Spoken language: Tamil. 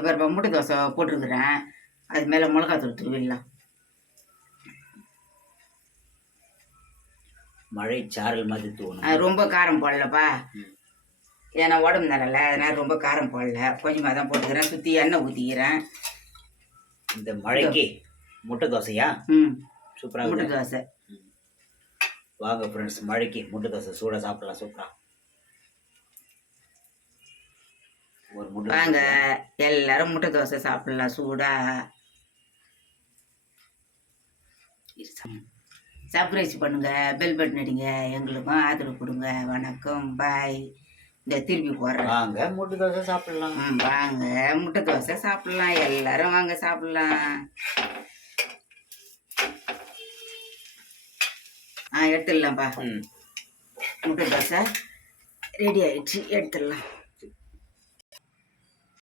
இப்போ முட்டை தோசை போட்டிருக்கிறேன். அது மேலே மிளகாத்தூள் தூவிடலாம். மழை சாரல் மாதிரி தூணும். அது ரொம்ப காரம் போடலப்பா, ஏன்னா உடம்பு நல்லல, அதனால் ரொம்ப காரம் போடல. கொஞ்சமாக தான் போட்டுக்கிறேன். சுற்றி எண்ணெய் ஊற்றிக்கிறேன். இந்த மழைக்கு முட்டை தோசையா? சூப்பராக முட்டை தோசை. வாங்க ஃப்ரெண்ட்ஸ், மழைக்கு முட்டை தோசை சூடாக சாப்பிடலாம். சூப்பராக ஒரு முட்டை வாங்க எல்லாரும் முட்டை தோசை சாப்பிடலாம் சூடா. சர்ப்ரைஸ் பண்ணுங்க, பெல் பட்டன் அடிங்க, எங்களுக்கும் ஆதரவு கொடுங்க. வணக்கம், பாய். இந்த திருப்பி போடுறேன். வாங்க முட்டை தோசை சாப்பிடலாம். வாங்க முட்டை தோசை சாப்பிடலாம், எல்லாரும் வாங்க சாப்பிடலாம். எடுத்துடலாம்ப்பா. முட்டை தோசை ரெடி ஆயிடுச்சு, எடுத்துடலாம்.